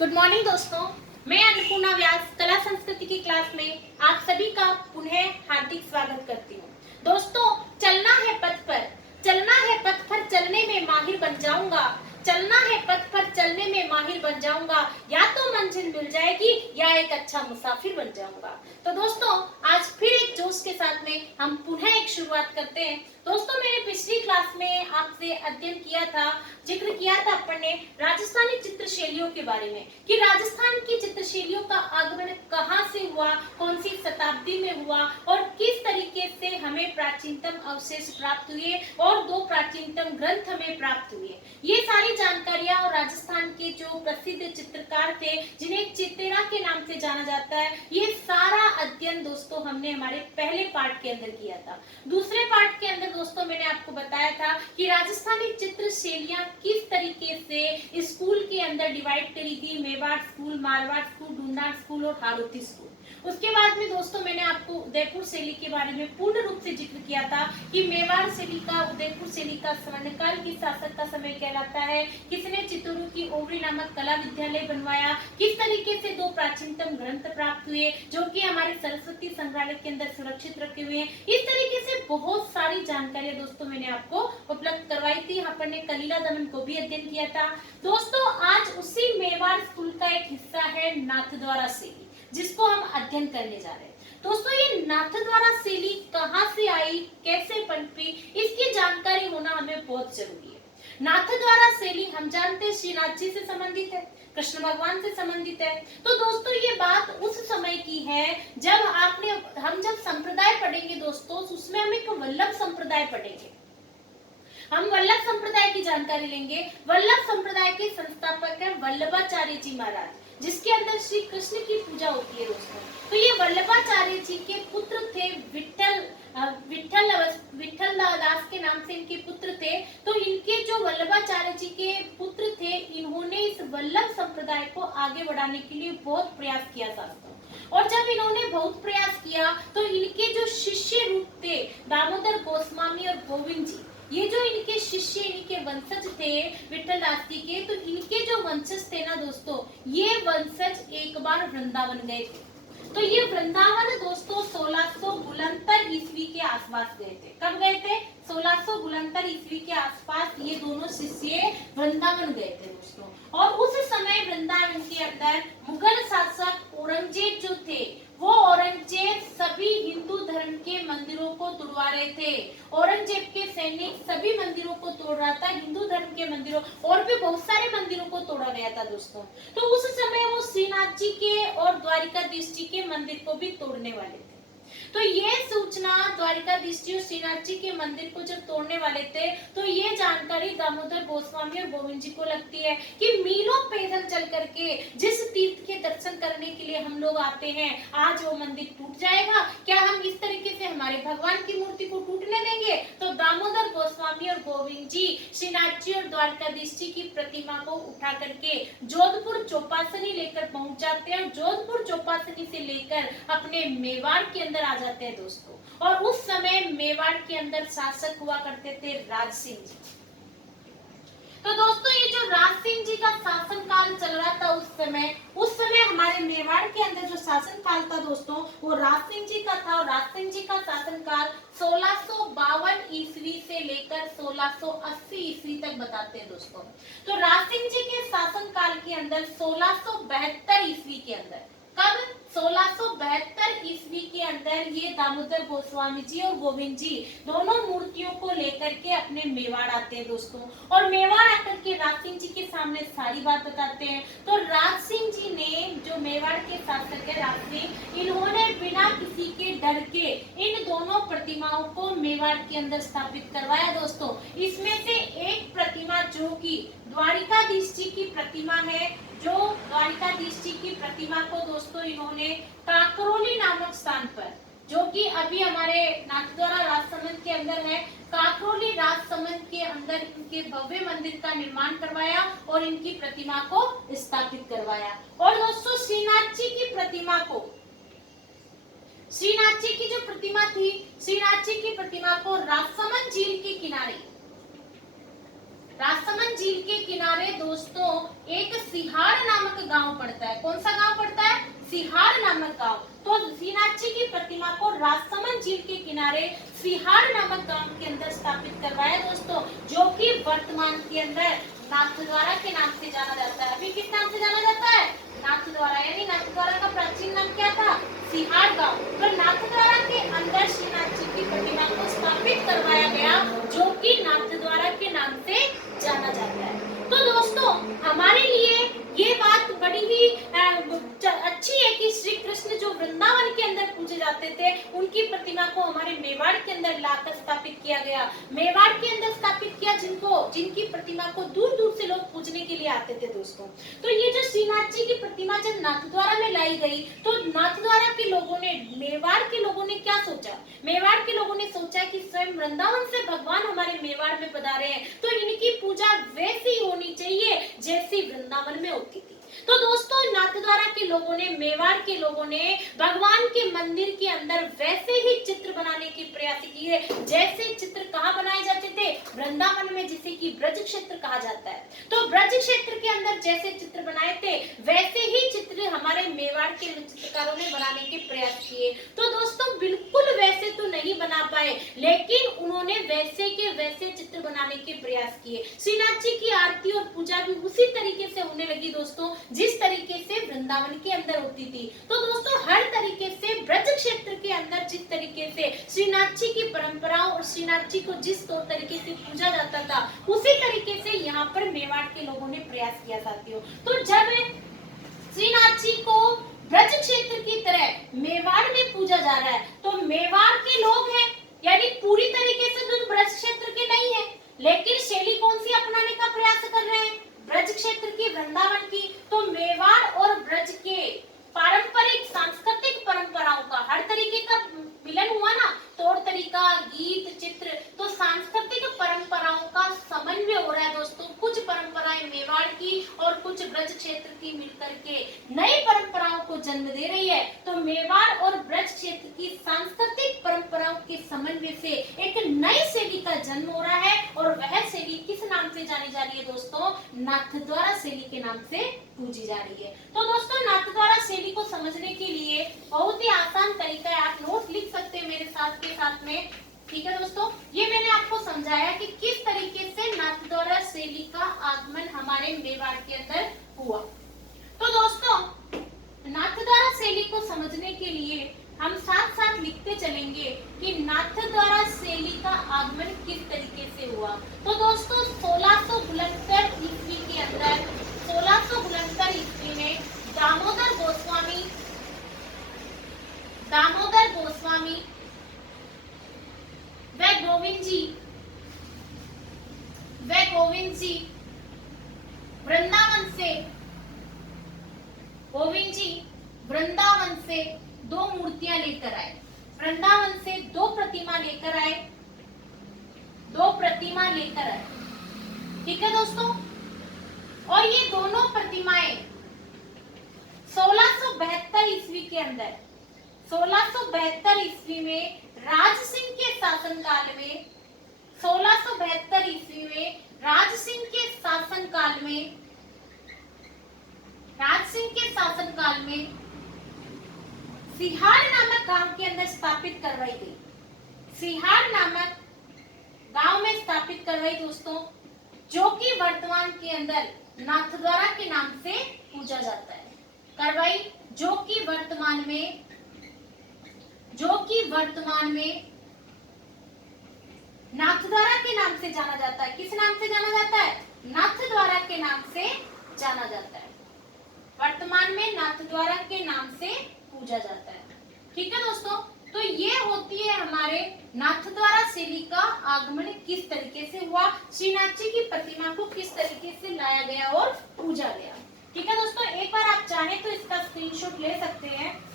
Good morning दोस्तों, मैं अन्नपूर्णा व्यास कला संस्कृति की क्लास में आप सभी का पुनः हार्दिक स्वागत करती हूँ। दोस्तों, चलना है पथ पर, चलना है पथ पर चलने में माहिर बन जाऊंगा, चलना है पथ पर चलने में माहिर बन जाऊंगा, या तो मंजिल मिल जाएगी या एक अच्छा मुसाफिर बन जाऊंगा। तो दोस्तों, आज फिर एक जोश के साथ में हम पुनः एक शुरुआत करते हैं। दोस्तों, मैंने पिछली क्लास में आपसे अध्ययन किया था, जिक्र किया था अपन ने राजस्थानी चित्र शैलियों के बारे में कि राजस्थान की चित्र शैलियों का आगमन कहाँ से हुआ, कौन सी शताब्दी में हुआ और किस तरीके से हमें प्राचीनतम अवशेष प्राप्त हुए और दो प्राचीनतम ग्रंथ हमें प्राप्त हुए। ये सारी जानकारियां और राजस्थान के जो प्रसिद्ध चित्रकार थे जिन्हें चित्तेरा के नाम से जाना जाता है, ये सारा अध्ययन दोस्तों हमने हमारे पहले पार्ट के अंदर किया था। दूसरे पार्ट के अंदर दोस्तों मैंने आपको बताया था कि राजस्थानी चित्र शैलियां किस तरीके से स्कूल के अंदर डिवाइड करी थी, Mewar school, Marwar school, Dhundhar school और हाड़ौती स्कूल। उसके बाद में दोस्तों मैंने आपको उदयपुर शैली के बारे में पूर्ण रूप से जिक्र किया था कि मेवाड़ शैली का, उदयपुर शैली का स्वर्णकाल की शासक का समय कहलाता है, किसने चित्तौड़ की ओवरी नामक कला विद्यालय बनवाया, किस तरीके से दो प्राचीनतम ग्रंथ प्राप्त हुए जो कि हमारे सरस्वती संग्रहालय के अंदर सुरक्षित रखे हुए हैं। इस तरीके से बहुत सारी जानकारियां दोस्तों मैंने आपको उपलब्ध करवाई थी। अपन ने कलीला दमन को भी अध्ययन किया था। दोस्तों, आज उसी मेवाड़ स्कूल का एक हिस्सा है नाथद्वारा शैली, जिसको हम अध्ययन करने जा रहे हैं। दोस्तों, ये नाथद्वारा शैली कहाँ से आई, कैसे पनपी, इसकी जानकारी होना हमें बहुत जरूरी है। नाथद्वारा शैली हम जानते हैं श्रीनाथ जी से संबंधित है, कृष्ण भगवान से संबंधित है। तो दोस्तों, ये बात उस समय की है जब हम जब संप्रदाय पढ़ेंगे दोस्तों, उसमें हम एक वल्लभ संप्रदाय पढ़ेंगे। हम वल्लभ संप्रदाय की जानकारी लेंगे। वल्लभ संप्रदाय के संस्थापक है वल्लभाचार्य जी महाराज, जिसके अंदर श्री कृष्ण की पूजा होती है दोस्तों। तो ये वल्लभाचार्य जी के पुत्र थे, विठल दास के नाम से इनके पुत्र थे। तो इनके जो वल्लभाचार्य जी के पुत्र थे, इन्होंने इस वल्लभ संप्रदाय को आगे बढ़ाने के लिए बहुत प्रयास किया दोस्तों। और जब इन्होंने बहुत प्रयास किया तो इनके जो शिष्य रूप थे दामोदर गोस्वामी और गोविंद जी, ये जो इनके शिष्य, इनके वंशज थे विठल दास जी के, तो इनके जो वंशज थे ना दोस्तों, ये वंशज एक बार वृंदावन गए थे। तो ये वृंदावन दोस्तों 1600 बुलंतर ईस्वी के आसपास गए थे। कब गए थे? 1600 बुलंतर ईस्वी के आसपास ये दोनों शिष्य वृंदावन गए थे दोस्तों। और उस समय वृंदावन के अंदर मुगल शासक औरंगजेब जो थे, वो औरंगजेब सभी हिंदू धर्म के मंदिरों को तोड़वा रहे थे। औरंगजेब के सैनिक सभी मंदिरों को तोड़ रहा था, हिंदू धर्म के मंदिरों और भी बहुत सारे मंदिरों को तोड़ा गया था दोस्तों। तो उस समय वो श्रीनाथ जी के और द्वारिकाधीश जी के मंदिर को भी तोड़ने वाले थे। तो ये सूचना द्वारिकाधीश जी और श्रीनाथ जी के मंदिर को जब तोड़ने वाले थे, तो ये जानकारी दामोदर गोस्वामी और गोविंद जी को लगती है कि मीलों पैदल चल करके जिस तीर्थ के दर्शन करने के लिए हम लोग आते हैं, आज वो मंदिर टूट जाएगा। क्या हम इस तरीके से हमारे भगवान की मूर्ति को टूटने देंगे? तो दामोदर गोस्वामी और गोविंद जी श्रीनाथ जी और द्वारकाधीश जी की प्रतिमा को उठा करके जोधपुर चौपासनी लेकर पहुंच जाते हैं और जोधपुर चौपासनी से लेकर अपने मेवाड़ के अंदर आ जाते हैं दोस्तों। और उस समय मेवाड़ के अंदर शासक हुआ करते थे राज सिंह जी। तो दोस्तों, ये जो राज सिंह जी का शासन काल चल रहा था उस समय हमारे मेवाड़ के अंदर जो शासन काल था दोस्तों, वो राज सिंह जी का था। और राज सिंह जी का शासन काल 1652 ईस्वी से लेकर 1680 ईस्वी तक बताते हैं दोस्तों। तो राज सिंह जी के शासन काल के अंदर 1672 ईस्वी के अंदर, कब? 1672 ईस्वी के अंदर ये दामोदर गोस्वामी जी और गोविंद जी दोनों मूर्तियों को लेकर के अपने मेवाड़ आते हैं दोस्तों। और मेवाड़ आकर के राज सिंह जी के सामने सारी बात बताते हैं। तो राज सिंह जी ने, जो मेवाड़ के शासक है राज सिंह, इन्होंने बिना किसी के डर के इन दोनों प्रतिमाओं को मेवाड़ के अंदर स्थापित करवाया दोस्तों। इसमें से एक प्रतिमा जो कि द्वारिकाधीश जी की प्रतिमा है, जो द्वारिकाधीश जी की प्रतिमा को दोस्तों इन्होंने काकरोली नामक स्थान पर, जो कि अभी हमारे नाथद्वारा राजसमंद के अंदर है, काकरोली राजसमंद के अंदर इनके भव्य मंदिर का निर्माण करवाया और इनकी प्रतिमा को स्थापित करवाया। और दोस्तों, श्रीनाथ जी की प्रतिमा को, श्रीनाथ जी की जो प्रतिमा थी, श्रीनाथ जी की प्रतिमा को राजसमंद झील के किनारे राजसमंद झील के किनारे दोस्तों एक सिहार नामक गांव पड़ता है। कौन सा गांव पड़ता है? सिहार नामक गांव। तो श्रीनाथ जी की प्रतिमा को राजसमंद झील के किनारे सिहार नामक गांव के अंदर स्थापित करवाया दोस्तों, जो कि वर्तमान के अंदर नाथद्वारा के नाम से जाना जाता है। अभी किस नाम से जाना जाता है? नाथद्वारा। यानी नाथद्वारा का प्राचीन नाम क्या था? सिहार गांव। तो नाथद्वारा के अंदर श्रीनाथ जी की प्रतिमा को स्थापित करवाया गया, जो कि नाथद्वारा के नाम से जाना जाता है। तो दोस्तों हमारे लिए ये बात बड़ी ही अच्छी है कि श्री कृष्ण जो वृंदावन के अंदर पूजे जाते थे, उनकी प्रतिमा को हमारे मेवाड़ के अंदर लाकर स्थापित किया गया। मेवाड़ के अंदर स्थापित किया, जिनकी प्रतिमा को दूर दूर से लोग पूजने के लिए आते थे दोस्तों। तो ये जो श्रीनाथ जी की प्रतिमा जब नाथद्वारा में लाई गई, तो नाथद्वारा के लोगों ने, मेवाड़ के लोगों ने क्या सोचा? मेवाड़ के लोगों ने सोचा कि स्वयं वृंदावन से भगवान हमारे मेवाड़ में पधारे हैं, तो इनकी पूजा वैसी होनी चाहिए जैसी वृंदावन में होती थी। तो दोस्तों नाथद्वारा के लोगों ने, मेवाड़ के लोगों ने भगवान के मंदिर के अंदर वैसे ही चित्र बनाने के प्रयास किए जैसे चित्र कहाँ बनाए जाते थे? वृंदावन में, जिसे कि ब्रज क्षेत्र कहा जाता है। तो ब्रज क्षेत्र के अंदर जैसे चित्र बनाए थे, वैसे ही चित्र हमारे मेवाड़ के चित्रकारों ने बनाने के प्रयास किए। तो दोस्तों बिल्कुल वैसे तो नहीं बना पाए, लेकिन उन्होंने वैसे के वैसे चित्र बनाने के प्रयास किए। श्रीनाथ जी की आरती और पूजा भी उसी तरीके से होने लगी दोस्तों, जिस तरीके से वृंदावन के अंदर होती थी। तो दोस्तों हर तरीके से ब्रज क्षेत्र के अंदर जिस तरीके से श्रीनाथ जी की परंपराओं और श्रीनाथ जी को जिस तौर तरीके से पूजा जाता था, उसी तरीके से यहाँ पर मेवाड़ के लोगों ने प्रयास किया साथियों। तो जब श्रीनाथ जी को ब्रज क्षेत्र की तरह मेवाड़ में पूजा जा रहा है, तो मेवाड़ के लोग हैं, यानी पूरी तरीके से तो ब्रज क्षेत्र के नहीं है, लेकिन शैली कौन सी अपनाने का प्रयास कर रहे हैं? ब्रज क्षेत्र की, वृंदावन की। तो मेवाड़ और ब्रज के पारंपरिक सांस्कृतिक परंपराओं का हर तरीके का मिलन हुआ ना, तौर तरीका, गीत, चित्र, तो सांस्कृतिक परंपराओं का समन्वय हो रहा है दोस्तों। कुछ परंपराएं मेवाड़ की और कुछ ब्रज क्षेत्र की मिलकर के नई परंपराओं को जन्म दे रही है। तो मेवाड़ और ब्रज क्षेत्र की सांस्कृतिक परंपराओं के समन्वय से एक नई शैली का जन्म हो रहा है, और वह शैली किस नाम से जानी जा रही है दोस्तों? नाथद्वारा शैली के नाम से पूजी जा रही है। तो दोस्तों नाथद्वारा शैली को समझने के लिए बहुत ही आसान तरीका है, आप नोट लिख सकते हैं मेरे साथ के साथ में। ठीक है दोस्तों, ये मैंने आपको समझाया कि किस तरीके से नाथद्वारा शैली का आगमन हमारे मेवाड़ के अंदर हुआ। तो दोस्तों नाथद्वारा शैली को समझने के लिए हम साथ साथ लिखते चलेंगे कि नाथद्वारा शैली का आगमन किस तरीके से हुआ। तो दोस्तों 1669 ईस्वी के अंदर, 1669 ईस्वी में दामोदर गोस्वामी व गोविंद जी वृंदावन से दो मूर्तियां लेकर आए, वृंदावन से दो प्रतिमा लेकर आए। ठीक है दोस्तों, और ये दोनों प्रतिमाएं 1672 ईस्वी के अंदर, 1672 ईस्वी में राज सिंह के शासनकाल में, 1672 ईस्वी में राज सिंह के शासनकाल में सिहार नामक गांव के अंदर स्थापित करवाई गई। सिहार नामक गांव में स्थापित करवाई दोस्तों, जो कि वर्तमान के अंदर नाथद्वारा के नाम से पूजा जाता है। करवाई जो कि वर्तमान में नाथद्वारा के नाम से जाना जाता है। किस नाम से जाना जाता है? नाथद्वारा के नाम से जाना जाता है। वर्तमान में नाथद्वारा के नाम से पूजा जाता है। ठीक है दोस्तों, तो ये होती है हमारे नाथद्वारा शैली का आगमन किस तरीके से हुआ, श्रीनाथ जी की प्रतिमा को किस तरीके से लाया गया और पूजा गया। ठीक है दोस्तों, एक बार आप चाहें तो इसका स्क्रीनशॉट ले सकते हैं।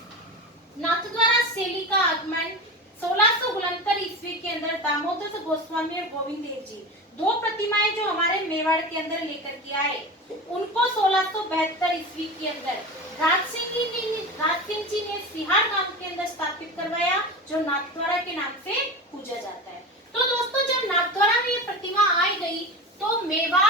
नाथद्वारा शैली का आगमन 1669 ईस्वी के अंदर दामोदर गोस्वामी और गोविंद देव जी, दो प्रतिमाएं जो हमारे मेवाड़ के अंदर लेकर के आए, उनको 1672 ईस्वी के अंदर राज सिंह जी ने सिहार गांव के अंदर स्थापित करवाया, जो नाथद्वारा के नाम से पूजा जाता है। तो दोस्तों जब नाथद्वारा में ये प्रतिमा आई गई, तो मेवाड़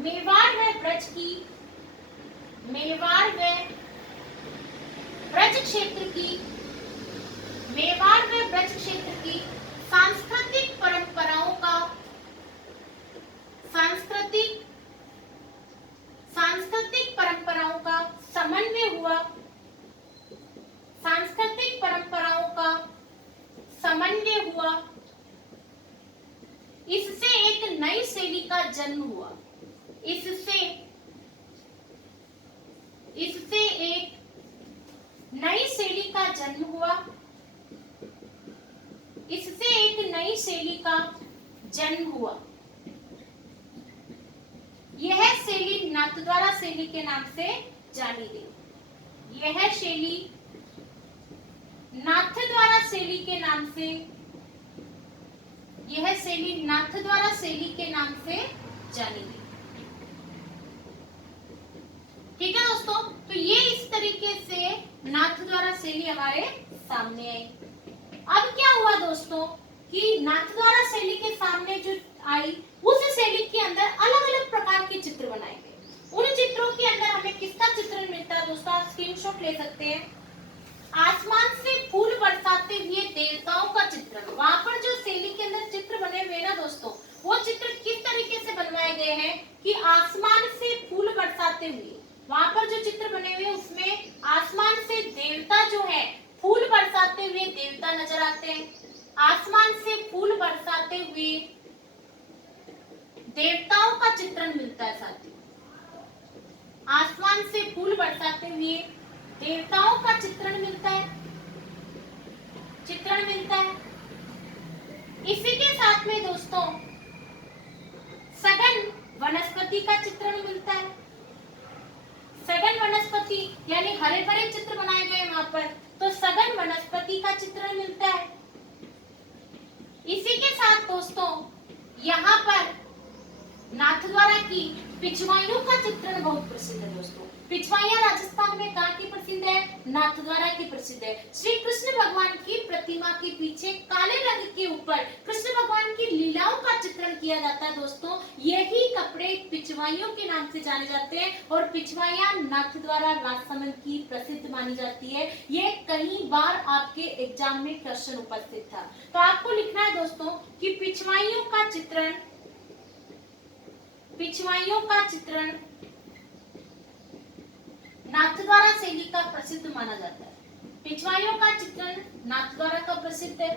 मेवाड़ व ब्रज की, मेवाड़ व ब्रज क्षेत्र की, मेवाड़ व ब्रज क्षेत्र की सांस्कृतिक परंपराओं का, सांस्कृतिक परंपराओं का समन्वय हुआ, सांस्कृतिक परंपराओं का समन्वय हुआ। इससे एक नई शैली का जन्म हुआ, इससे एक नई शैली का जन्म हुआ, इससे एक नई शैली का जन्म हुआ। यह शैली नाथद्वारा शैली के नाम से जानी गई। यह शैली नाथद्वारा शैली के नाम से, यह शैली नाथद्वारा शैली के नाम से जानी गई। ठीक है दोस्तों, तो ये इस तरीके से नाथद्वारा शैली हमारे सामने आई। अब क्या हुआ दोस्तों कि नाथद्वारा शैली के सामने जो आई, उस शैली के अंदर अलग अलग प्रकार के चित्र बनाए गए। उन चित्रों के अंदर हमें किसका चित्रण मिलता है दोस्तों, आप स्क्रीनशॉट ले सकते हैं। आसमान से फूल बरसाते हुए देवताओं का चित्रण। वहां पर जो शैली के अंदर चित्र बने हुए ना दोस्तों, वो चित्र किस तरीके से बनवाए गए हैं कि आसमान से फूल बरसाते हुए, वहां पर जो चित्र बने हुए उसमें आसमान से देवता जो है फूल बरसाते हुए देवता नजर आते हैं। आसमान से फूल बरसाते हुए देवताओं का चित्रण मिलता है साथियों। आसमान से फूल बरसाते हुए देवताओं का चित्रण मिलता है, चित्रण मिलता है। इसी के साथ में दोस्तों सघन वनस्पति का चित्रण मिलता है। सघन वनस्पति यानी हरे भरे चित्र बनाए गए वहां पर, तो सघन वनस्पति का चित्रण मिलता है। इसी के साथ दोस्तों यहाँ पर नाथद्वारा की पिछवाइयों का चित्रण बहुत प्रसिद्ध है दोस्तों। पिछवाइयां राजस्थान में कहाँ की प्रसिद्ध है, नाथद्वारा की प्रसिद्ध है। श्री कृष्ण भगवान की प्रतिमा के पीछे काले रंग के ऊपर कृष्ण भगवान की लीलाओं का चित्रण किया जाता है दोस्तों। यही कपड़े पिछवाइयों के नाम से जाने जाते हैं और पिछवाइयां नाथद्वारा राजसमंद की प्रसिद्ध मानी जाती है। ये कई बार आपके एग्जाम में क्वेश्चन उपस्थित था, तो आपको लिखना है दोस्तों कि पिछवाइयों का चित्रण, पिछवाइयों का चित्रण नाथद्वारा शैली का प्रसिद्ध माना जाता है। पिछवाइयों का चित्रण नाथद्वारा का प्रसिद्ध है।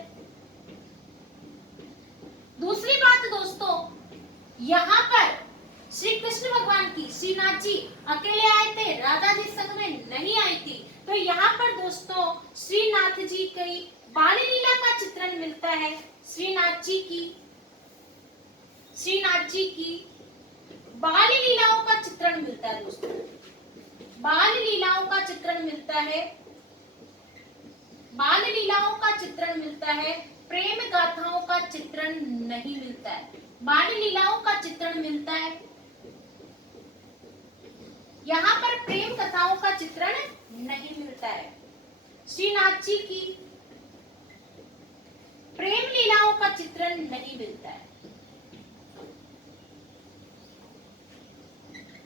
दूसरी बात दोस्तों, यहाँ पर श्री कृष्ण भगवान की, श्रीनाथ जी अकेले आए थे, राधा जी संग में नहीं आई थी, तो यहाँ पर दोस्तों श्रीनाथ जी की बाल लीला का चित्रण मिलता है। श्रीनाथ जी की बाल लीलाओं का चित्रण मिलता है दोस्तों। बाल लीलाओं का चित्रण मिलता है, बाल लीलाओं का चित्रण मिलता है, प्रेम गाथाओं का चित्रण नहीं मिलता है। बाल लीलाओं का चित्रण मिलता है, यहाँ पर प्रेम कथाओं का चित्रण नहीं मिलता है। श्रीनाथ जी की प्रेम लीलाओं का चित्रण नहीं मिलता है।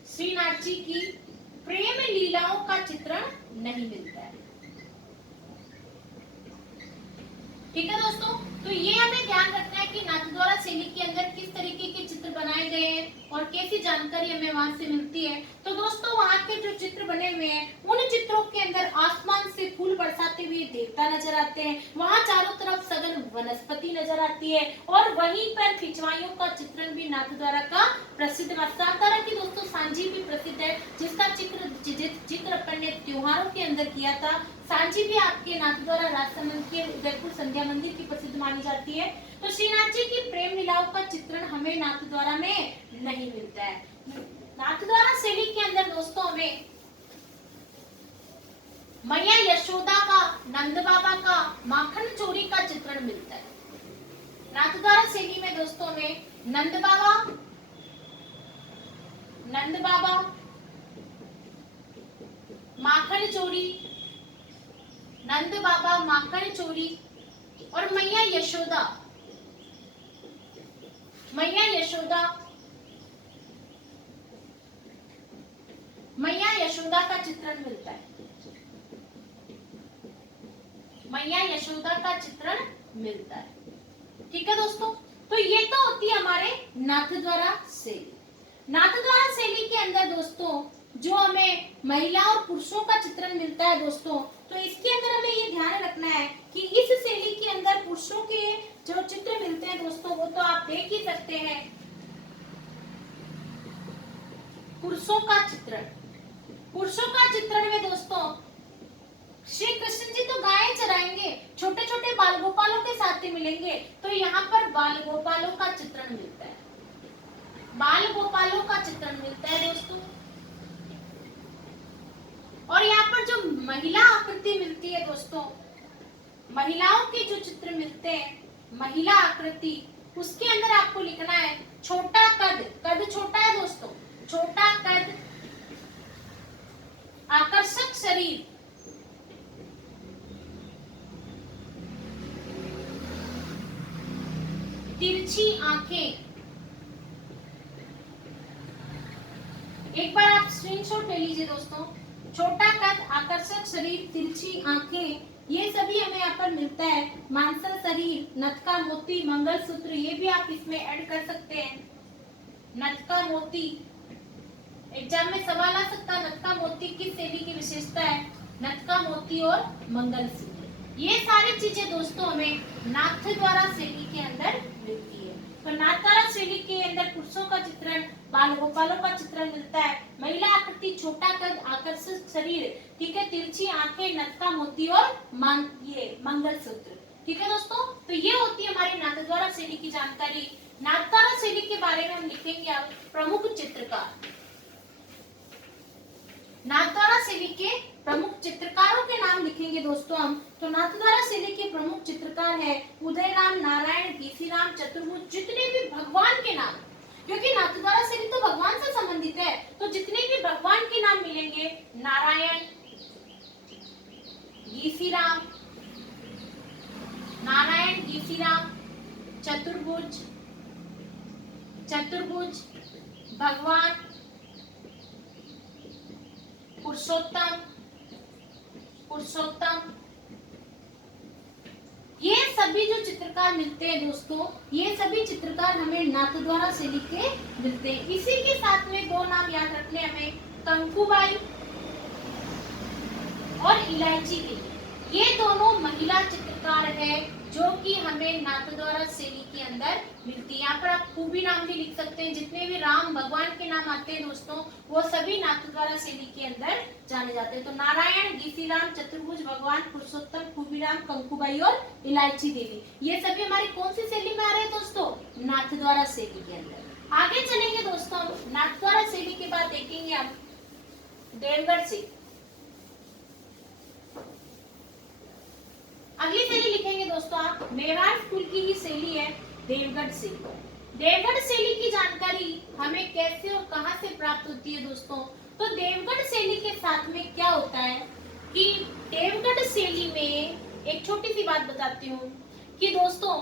श्रीनाथ जी की प्रेम लीलाओं का चित्रण नहीं मिलता है। ठीक है दोस्तों, तो ये हमें ध्यान रखना है कि नाथद्वारा शैली के अंदर किस तरीके के चित्र बनाए गए हैं और कैसी जानकारी हमें वहां से मिलती है। तो दोस्तों वहां के जो चित्र बने हुए हैं, उन चित्रों के अंदर आसमान से फूल बरसाते हुए देवता नजर आते हैं, वहां चारों तरफ सघन वनस्पति नजर आती है और वहीं पर पिछवाइयों का चित्रण भी नाथद्वारा का प्रसिद्ध है। सातारा की दोस्तों सांझी भी प्रसिद्ध है, जिसका जिक्र अपन ने त्योहारों के अंदर किया था। सांझी भी आपके नाथद्वारा राजसमंद के उदयपुर संध्या मंदिर की प्रसिद्ध मानी जाती है। तो श्रीनाथ जी की प्रेम लीलाओं का चित्रण हमें नाथद्वारा में नहीं मिलता है। नाथद्वारा शैली के अंदर दोस्तों हमें मैया यशोदा का, नंद बाबा का, माखन चोरी का चित्रण मिलता है। नाथद्वारा शैली में दोस्तों में नंद बाबा, माखन चोरी, नंद बाबा, माखन चोरी और मैया यशोदा यशोदा का चित्रण मिलता है, मैया यशोदा का चित्रण मिलता है। ठीक है दोस्तों, तो ये तो होती है हमारे नाथद्वारा शैली। नाथद्वारा शैली के अंदर दोस्तों जो हमें महिला और पुरुषों का चित्रण मिलता है दोस्तों, तो इसके अंदर हमें ये ध्यान रखना है कि इस शैली के अंदर पुरुषों के जो चित्र मिलते हैं दोस्तों, वो तो आप देख ही सकते हैं। पुरुषों का चित्रण, पुरुषों का चित्रण में दोस्तों श्री कृष्ण जी तो गायें चराएंगे, छोटे छोटे बाल गोपालों के साथ ही मिलेंगे, तो यहाँ पर बाल गोपालों का चित्रण मिलता है, बाल गोपालों का चित्रण मिलता है दोस्तों। और यहाँ पर जो महिला आकृति मिलती है दोस्तों, महिलाओं के जो चित्र मिलते हैं, महिला आकृति, उसके अंदर आपको लिखना है छोटा कद, कद छोटा है दोस्तों, छोटा कद, आकर्षक शरीर, तिरछी आंखें। एक बार आप स्क्रीनशॉट ले लीजिए दोस्तों, छोटा कद, आकर्षक शरीर, तिरछी आंखें, ये सभी हमें यहाँ पर मिलता है। मांसल शरीर, नथ का मोती, मंगलसूत्र, ये भी आप इसमें ऐड कर सकते हैं। नथ का मोती, एग्जाम में सवाल आ सकता है, नथ का मोती किस शैली की विशेषता है? नथ का मोती और मंगलसूत्र, ये सारी चीजें दोस्तों हमें नाथद्वारा शैली के अंदर मिलती है। तो नाथद्वारा शैली के अंदर पुरुषों का चित्रण, बाल गोपालों का चित्रण मिलता है, महिला आकृति, छोटा कद, आकर्षक शरीर, ठीक है, तिरछी आंखें, नथ का मोती और ये मंगलसूत्र। ठीक है दोस्तों, तो ये होती है हमारी नाथद्वारा शैली की जानकारी। नाथद्वारा शैली के बारे में हम लिखेंगे अब प्रमुख चित्रकार। नाथद्वारा शैली के प्रमुख चित्रकारों के नाम लिखेंगे दोस्तों हम। तो नाथद्वारा शैली के प्रमुख चित्रकार है उदयराम, नारायण, घीसीराम, चतुर्भुज, जितने भी भगवान के नाम, क्योंकि नाथद्वारा शैली तो भगवान से संबंधित है, तो जितने भी भगवान के नाम मिलेंगे, नारायण, घीसीराम, नारायण, घीसीराम, चतुर्भुज, चतुर्भुज, भगवान, पुरुषोत्तम, पुरुषोत्तम, ये सभी जो चित्रकार मिलते हैं दोस्तों, ये सभी चित्रकार हमें नाथद्वारा शैली के मिलते हैं। इसी के साथ में दो नाम याद रखने हमें, कंकूबाई और इलायची देवी, ये दोनों महिला चित्रकार है जो कि हमें नाथद्वारा शैली के अंदर मिलती है। यहाँ पर आप खूबी नाम भी लिख सकते हैं, जितने भी राम भगवान के नाम आते हैं दोस्तों, वो सभी नाथद्वारा शैली के अंदर जाने जाते हैं। तो नारायण, घीसीराम, चतुर्भुज, भगवान, पुरुषोत्तम, खूबीराम, कंकूबाई और इलायची देवी, ये सभी हमारी कौन सी शैली में आ रहे हैं दोस्तों? नाथद्वारा शैली के अंदर। आगे चलेंगे दोस्तों, नाथद्वारा शैली के बाद देखेंगे हम देवगढ़ से। अगली शैली लिखेंगे दोस्तों आप, मेवाड़ स्कूल की ही शैली है देवगढ़ शैली। देवगढ़ शैली की जानकारी हमें कैसे और कहां से प्राप्त होती है दोस्तों? तो देवगढ़ शैली के साथ में क्या होता है कि देवगढ़ शैली में एक छोटी सी बात बताती हूँ कि दोस्तों,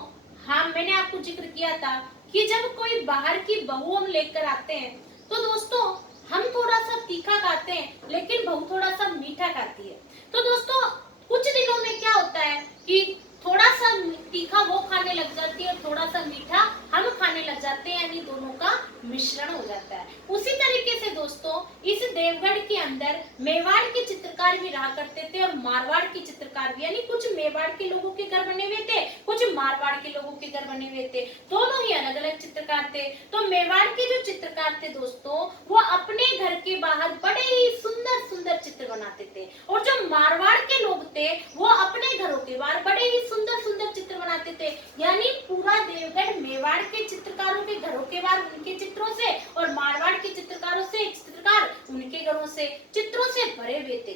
हाँ, मैंने आपको जिक्र किया था कि जब कोई बाहर की बहू हम लेकर आते हैं तो दोस्तों हम थोड़ा सा तीखा खाते हैं, लेकिन बहू थोड़ा सा मीठा खाती है। तो दोस्तों कुछ दिनों में क्या होता है कि थोड़ा सा तीखा वो खाने लग जाती है और थोड़ा सा मीठा हम खाने लग जाते हैं, यानी दोनों का मिश्रण हो जाता है। उसी तरीके से दोस्तों इस देवगढ़ के अंदर मेवाड़ के चित्रकार भी रहा करते थे और मारवाड़ के चित्रकार भी, यानी कुछ मेवाड़ के लोगों के घर बने हुए थे, कुछ मारवाड़ के लोगों के घर बने हुए थे, दोनों ही अलग अलग चित्रकार थे। तो मेवाड़ के जो चित्रकार थे दोस्तों, वो अपने घर के बाहर बड़े ही सुंदर सुंदर चित्र बनाते थे, और जो मारवाड़ के लोग थे वो अपने घरों के बाहर बड़े ही सुंदर सुंदर चित्र बनाते थे। यानी पूरा देवगढ़ मेवाड़ के चित्रकारों के घरों के बाहर उनके चित्रों से और मारवाड़ के चित्रकारों से, चित्रकार उनके घरों से चित्रों से भरे हुए थे।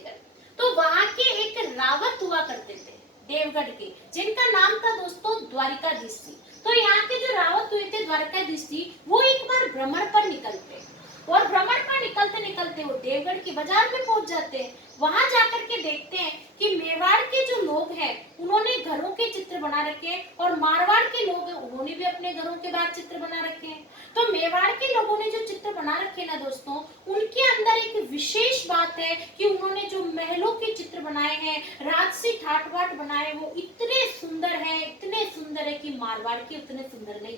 तो वहां के एक रावत हुआ करते थे देवगढ़ के, जिनका नाम था दोस्तों द्वारिकाधीश जी। तो यहाँ के जो रावत हुए थे द्वारिकाधीश जी, वो एक बार भ्रमण पर निकलते और भ्रमण पर निकलते निकलते वो देवगढ़ के बाजार में पहुंच जाते हैं। वहां जाकर के देखते हैं कि मेवाड़ के जो लोग हैं उन्होंने घरों के चित्र बना रखे हैं और मारवाड़ के लोग हैं उन्होंने भी अपने घरों के बाहर चित्र बना रखे हैं। तो तो मेवाड़ के लोगों ने जो चित्र बना रखे ना दोस्तों, उनके अंदर एक विशेष बात है कि उन्होंने जो महलों के चित्र बनाए हैं, राजसी ठाट बाट बनाए, वो इतने सुंदर है, इतने सुंदर है कि मारवाड़ के उतने सुंदर नहीं।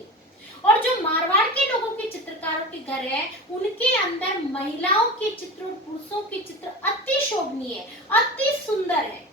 और जो मारवाड़ के लोगों के चित्रकारों के घर है, उनके अंदर महिलाओं के चित्र और पुरुषों के चित्र अति शोभनीय, अति सुंदर है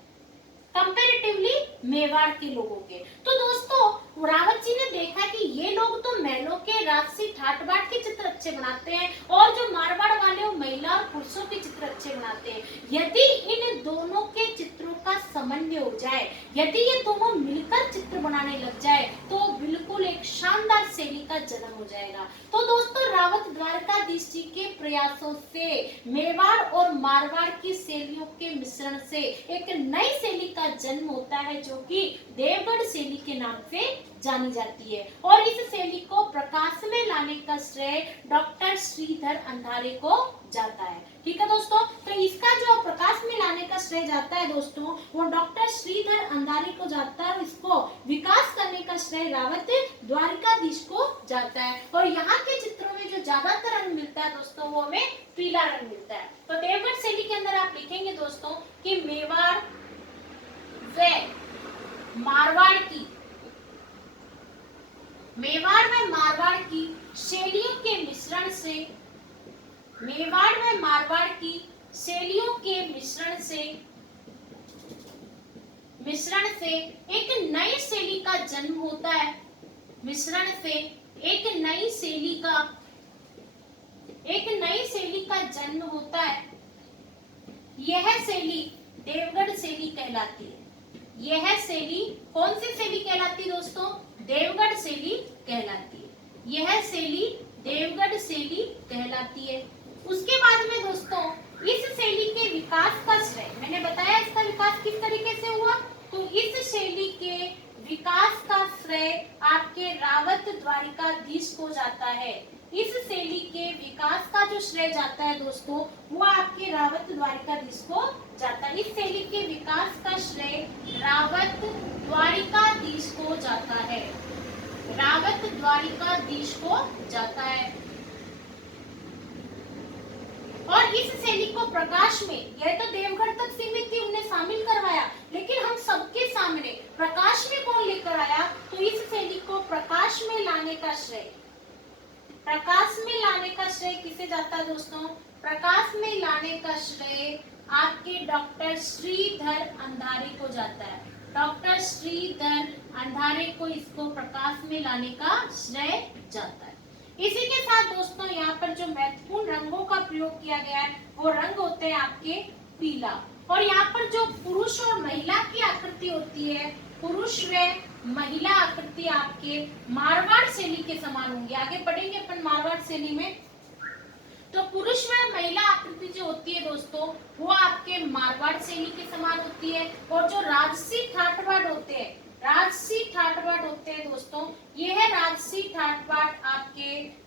कंपैरेटिवली मेवाड़ के लोगों के। तो दोस्तों रावत जी ने देखा कि ये लोग तो महलों के राजसी ठाट बाट के चित्र अच्छे बनाते हैं और जो मारवाड़ वाले वो महिला और पुरुषों के चित्र अच्छे बनाते हैं। यदि इन दोनों के चित्रों का समन्वय हो जाए, यदि ये दोनों मिलकर चित्र बनाने लग जाए, तो बिल्कुल एक शानदार शैली का जन्म हो जाएगा। तो दोस्तों रावत द्वारकाधीश जी के प्रयासों से मेवाड़ और मारवाड़ की शैलियों के मिश्रण से एक नई शैली का जन्म होता है, जो कि देवगढ़ शैली के नाम से जानी जाती है। और इस शैली को प्रकाश में लाने का श्रेय डॉक्टर श्रीधर अंधारे को जाता है। ठीक है दोस्तों, तो इसका जो प्रकाश में लाने का श्रेय जाता है दोस्तों, वो डॉक्टर श्रीधर अंधारे को जाता है। इसको विकास करने का श्रेय रावत द्वारकाधीश को जाता है। और यहाँ के चित्रों में जो ज्यादातर रंग मिलता है दोस्तों, वो हमें पीला रंग मिलता है। तो देवगढ़ शैली के अंदर आप लिखेंगे दोस्तों कि मेवाड़ व मारवाड़ की शैलियों के मिश्रण से, मेवाड़ व मारवाड़ की शैलियों के मिश्रण से एक नई शैली का जन्म होता है। मिश्रण से एक नई शैली का जन्म होता है। यह शैली देवगढ़ शैली कहलाती है। यह शैली कौन सी शैली कहलाती है दोस्तों? देवगढ़ शैली कहलाती है। यह शैली देवगढ़ शैली कहलाती है। उसके बाद में दोस्तों इस शैली के विकास का श्रेय, मैंने बताया इसका विकास किस तरीके से हुआ, तो इस शैली के विकास का श्रेय आपके रावत द्वारिकाधीश को जाता है। इस शैली के विकास का जो श्रेय जाता है दोस्तों, वो आपके रावत द्वारिकाधीश को जाता है। इस शैली के विकास का श्रेय रावत द्वारिकाधीश को जाता है। रावत द्वारिकाधीश को जाता है। और इस शैली को प्रकाश में, यह तो देवगढ़ तक सीमित थी, उन्हें शामिल करवाया, लेकिन हम सबके सामने प्रकाश में कौन लेकर आया, तो इस शैली को प्रकाश में लाने का श्रेय, प्रकाश में लाने का श्रेय किसे जाता है दोस्तों? प्रकाश में लाने का श्रेय आपके डॉक्टर श्रीधर अंधारे को जाता है। डॉक्टर श्रीधर अंधारे को इसको प्रकाश में लाने का श्रेय जाता है। इसी के साथ दोस्तों यहाँ पर जो महत्वपूर्ण रंगों का प्रयोग किया गया है, वो रंग होते हैं आपके पीला। और यहाँ पर जो पुरुष और महिला की आकृति होती है, पुरुष व महिला आकृति आपके मारवाड़ शैली के समान होंगे। आगे बढ़ेंगे अपन मारवाड़ शैली में। तो पुरुष व महिला आकृति जो होती है दोस्तों, वो आपके मारवाड़ शैली के समान होती है। और जो राजसी ठाट बाट होते हैं, राजसी ठाट बाट होते हैं दोस्तों, ये है राजसी ठाट बाट आपके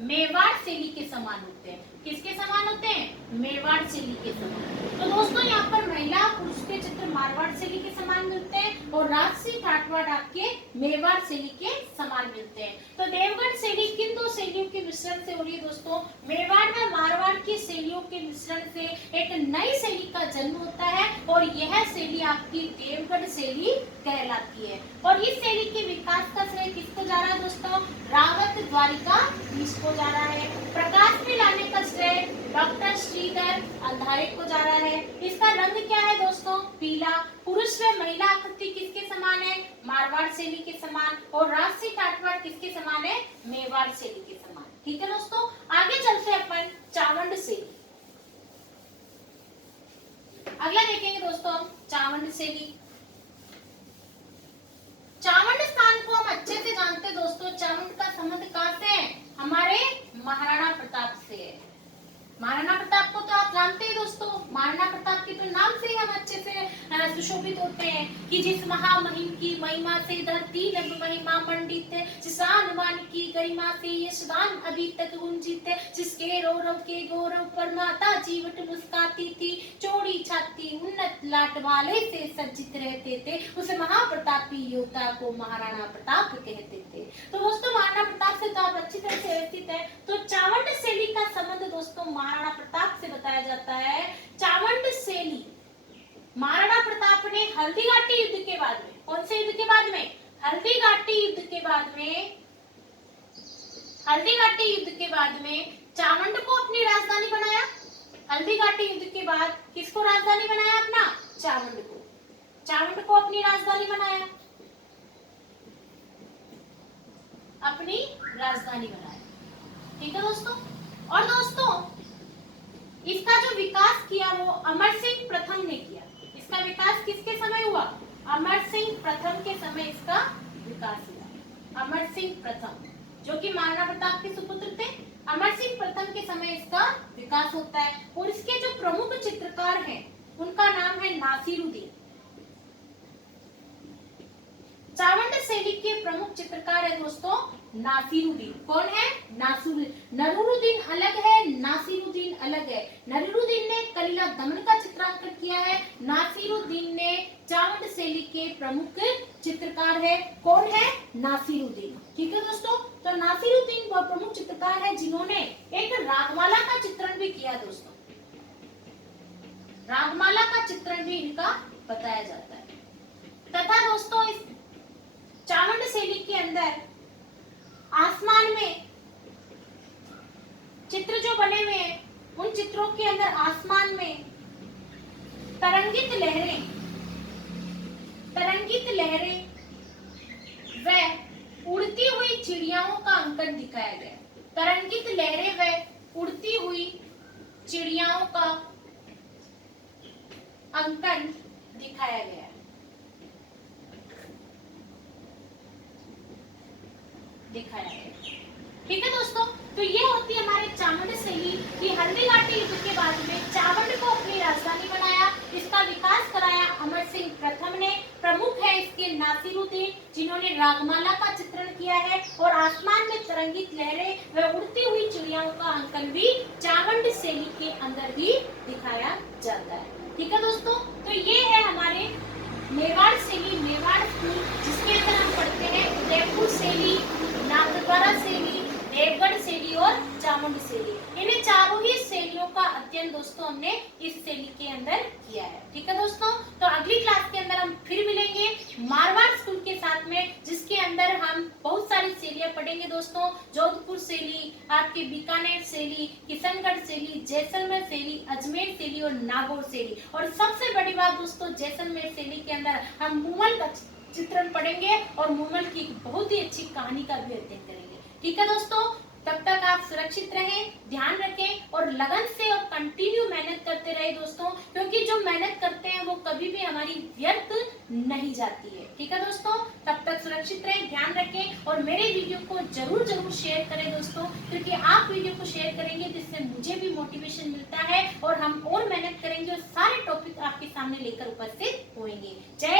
मेवाड़ शैली के समान होते हैं। किसके समान होते हैं? मेवाड़ शैली के समान। तो दोस्तों यहाँ पर महिला पुरुष के चित्र मारवाड़ शैली के समान मिलते हैं और राजसी ठाट बाट आपके मेवाड़ शैली के समान मिलते हैं। तो देवगढ़ शैली किन दो शैलियों के मिश्रण से हो रही है दोस्तों? मेवाड़ व मारवाड़ की शैलियों के मिश्रण से एक नई शैली का जन्म होता है और यह शैली आपकी देवगढ़ शैली कहलाती है। और इस शैली के विकास का श्रेय किसको जा रहा है दोस्तों? रावत द्वारिकाधीश को जा रहा है। प्रकाश में लाने का श्रेय डॉक्टर श्रीधर अंधारे को जा रहा है। इसका रंग क्या है दोस्तों? पीला। पुरुष व महिला आकृति किसके समान है? मारवाड़ शैली के समान। और राजसी ठाट बाट किसके समान है? मेवाड़ शैली के समान। ठीक है दोस्तों, आगे चलते हैं अपन चावंड शैली। अगला देखेंगे दोस्तों हम चावंड शैली। चावंड स्थान को हम अच्छे से जानते हैं दोस्तों। चावंड का संबंध कहाँ से है? हमारे महाराणा प्रताप से है। महाराणा प्रताप को तो आप जानते हैं दोस्तों। महाराणा प्रताप के तो नाम से ही हम अच्छे से सुशोभित होते हैं कि जिस महामहिम की महिमा से धरती नभ महिमा मंडित है, जिस हनुमान की गरिमा से यशदान अभी तक गुंजित है, जिसके रौरव के गौरव पर माता जीवट मुस्काती थी, चौड़ी छाती उन्नत लाट वाले से सज्जित रहते थे, उस महाप्रतापी योद्धा को महाराणा प्रताप कहते थे। तो दोस्तों महाराणा प्रताप से स्थित है। तो चावंड शैली का संबंध दोस्तों महाराणा प्रताप से बताया जाता है। चावंड शैली महाराणा प्रताप ने हल्दीघाटी युद्ध के बाद में, कौन से युद्ध के बाद में, हल्दीघाटी युद्ध के बाद में, हल्दीघाटी युद्ध के बाद में चावंड को अपनी राजधानी बनाया। हल्दीघाटी युद्ध के बाद किसको राजधानी बनाया अपना, चावंड को, चावंड को अपनी राजधानी बनाया, अपनी राजधानी बनाया। ठीक है दोस्तों। और दोस्तों इसका जो विकास किया वो अमर सिंह प्रथम ने किया। इसका विकास किसके समय हुआ, अमर सिंह प्रथम के समय इसका विकास हुआ। अमर सिंह प्रथम जो कि महाराणा प्रताप के सुपुत्र थे, अमर सिंह प्रथम के समय इसका विकास होता है। और इसके जो प्रमुख चित्रकार हैं उनका नाम है नासिरुद्दीन। चावंड शैली के प्रमुख चित्रकार है दोस्तों नासिरुद्दीन। कौन है, नासिरुद्दीन। नरूरुद्दीन अलग है, नासिरुद्दीन अलग है। नरूरुद्दीन ने कलीला दमन का चित्रांकन किया है, नासिरुद्दीन ने चावंड शैली के प्रमुख चित्रकार है। कौन है, नासिरुद्दीन। ठीक है दोस्तों। तो नासिरुद्दीन वह प्रमुख चित्रकार है जिन्होंने एक रागमाला का चित्रण भी किया दोस्तों। रागमाला का चित्रण भी इनका बताया जाता है। तथा दोस्तों इस चावंड शैली के अंदर आसमान में चित्र जो बने हुए हैं उन चित्रों के अंदर आसमान में तरंगित लहरें व उड़ती हुई चिड़ियाओं का अंकन दिखाया गया। तरंगित लहरें व उड़ती हुई चिड़ियाओं का अंकन दिखाया गया। ठीक है दोस्तों। तो ये होती है हमारे चावंड शैली की। हल्दीघाटी युद्ध के बाद में चावंड को अपनी राजधानी बनाया, इसका विकास कराया अमर सिंह प्रथम ने। प्रमुख है इसके नासिरुद्दीन जिन्होंने रागमाला का चित्रण किया है। और आसमान में तरंगित लहरें व उड़ती हुई चिड़ियाओं का अंकन भी चावंड शैली के अंदर ही दिखाया जाता है। ठीक है दोस्तों। तो ये है हमारे मेवाड़ शैली, मेवाड़ स्कूल, जिसके अंदर हम पढ़ते हैं उदयपुर शैली, नाथद्वारा शैली, देवगढ़ शैली और चामुंड शैली। इन चारों ही शैलियों का अध्ययन दोस्तों हमने इस शैली के अंदर किया है। ठीक है दोस्तों। तो अगली क्लास के अंदर हम फिर मिलेंगे मारवाड़ स्कूल के साथ में, जिसके अंदर हम बहुत सारी शैलियां पढ़ेंगे दोस्तों। जोधपुर शैली, आपके बीकानेर शैली, किशनगढ़ शैली, जैसलमेर शैली, अजमेर शैली और नागौर शैली। और सबसे बड़ी बात दोस्तों, जैसलमेर शैली के अंदर हम मूमल का चित्रण पढ़ेंगे और मूमल की बहुत ही अच्छी कहानी का भी अध्ययन करेंगे। ठीक है दोस्तों। तब तक आप सुरक्षित रहें, ध्यान रखें और लगन से और कंटिन्यू मेहनत करते रहे दोस्तों, क्योंकि जो मेहनत करते हैं वो कभी भी हमारी व्यर्थ नहीं जाती है। ठीक है दोस्तों। तब तक सुरक्षित रहें, ध्यान रखें और मेरे वीडियो को जरूर शेयर करें दोस्तों, क्योंकि आप वीडियो को शेयर करेंगे जिससे मुझे भी मोटिवेशन मिलता है और हम और मेहनत करेंगे और सारे टॉपिक आपके सामने लेकर उपस्थित होंगे। जय